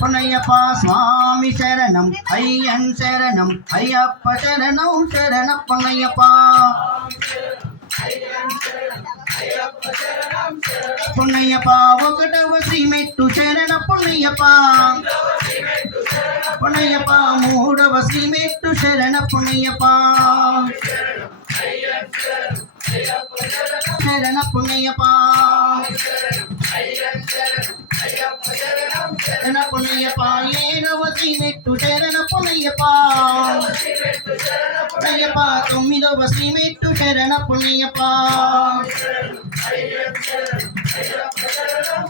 பொன்னையப்பா சுவாமி சரணம், ஐயன் சரணம், ஐயப்ப சரணம், சரண பொன்னையப்பா. பொன்னையப்பா ఒకటవ శ్రీమెట్టు శరణ పొన్నయ్యప్ప. పొన్నయ్యప్ప మూడవ శ్రీమెట్టు శరణ పొన్నయ్యప్ప. శరణ పొన్నయ్యప్ప. శరణ పొన్నయ్యప్ప ఏడవ శ్రీమెట్టు శరణ పొన్నయ్యప్ప. పొన్నయ్యప్ప తొమ్మిదవ శ్రీమెట్టు శరణ పొన్నయ్యప్ప.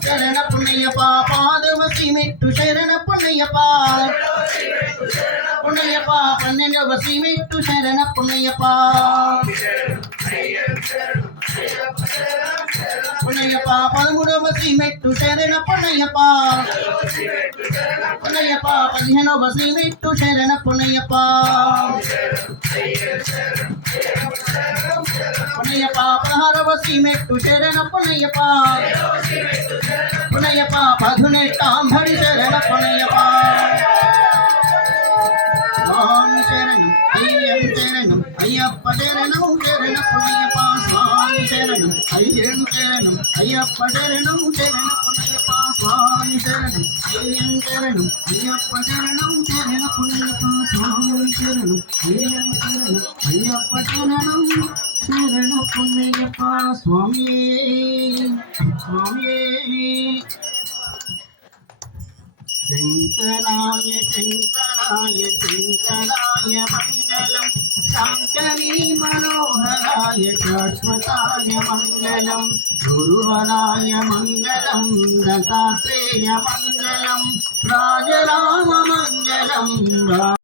శరణ పొన్నయ్యప్ప పాదవ శ్రీమెట్టు శరణ పొన్నయ్యప్ప. పొన్నయ్యప్ప 12వ శ్రీమెట్టు శరణ పొన్నయ్యప్ప. పొన్నయ్యప్ప 13వ శ్రీమెట్టు శరణ పొన్నయ్యప్ప. పొన్నయ్యప్ప 15వ శ్రీమెట్టు శరణ పొన్నయ్యప్ప. పొన్నయ్యప్ప 16వ శ్రీమెట్టు శరణ పొన్నయ్యప్ప. పొన్నయ్యప్ప 18వ శరణ పొన్నయ్యప్ప. స్వామి శరణం, అయ్యన్ శరణం, అయ్యప్ప శరణం, శరణ పొన్నయ్యప్ప. స్వామి శరణం, అయ్యన్ శరణం, అయ్యప్ప శరణం, శరణ పొన్నయ్యప్ప. స్వామి శరణం, అయ్యన్ శరణం, అయ్యప్ప శరణం, శరణ పొన్నయ్యప్ప. స్వామి శరణం, అయ్యన్ శరణం, అయ్యప్ప శరణం, శరణ పొన్నయ్యప్ప. స్వామి స్వామి శంకరాయ శంకరాయ శంకరాయ మంగళం, శంకరీ మనోహరాయ శాశ్వతాయ మంగళం, గురువరాయ మంగళం, దత్తాత్రేయ మంగళం, రాజరామ మంగళం.